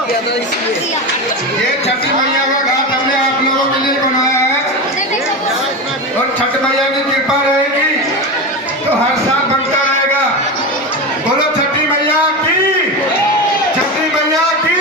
ये छठी मैया का घाट हमने आप लोगों के लिए बनाया है और छठ मैया की कृपा रहेगी तो हर साल बनता रहेगा। बोलो छठी मैया की, छठी मैया की।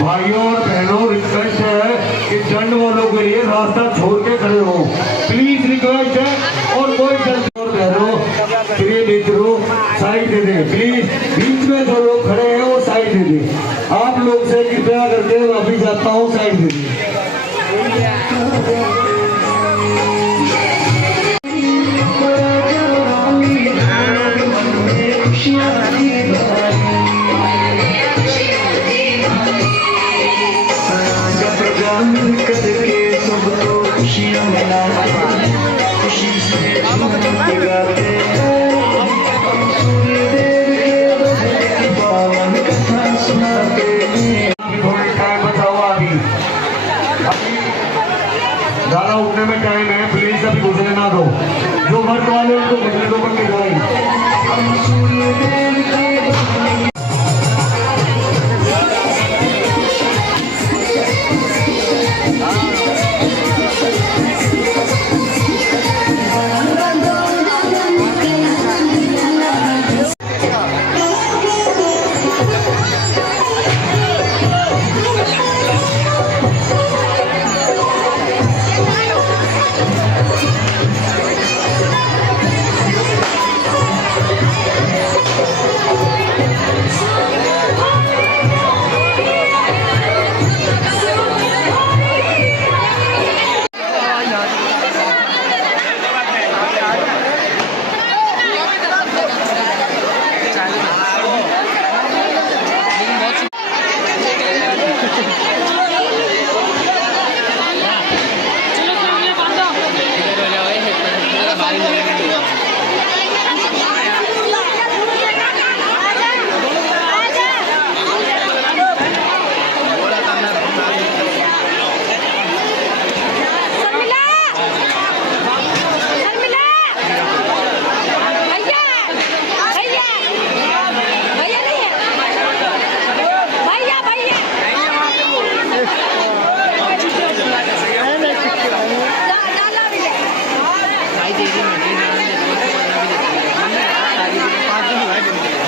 भाइयों और बहनों रिक्वेस्ट है कि चंड वालों के लिए रास्ता छोड़ के खड़े हो, प्लीज रिक्वेस्ट है। और कोई चंड और बहनों प्रिय मित्रों साइड दे दें प्लीज, बीच में जो लोग खड़े हैं वो साइड दे दें। आप लोग से कृपया करके वापिस जाता हूँ, साइड दे दें। करके सबको खुशियाँ मनाते, खुशी से गाते पावन कथा सुनाते। थोड़ी टाइम बचा हुआ अभी ज्यादा उठने में टाइम है, प्लीज अभी घुसने ना दो। जो मर्द वाले उनको घुसने दो, बंद जाए।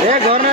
ए घर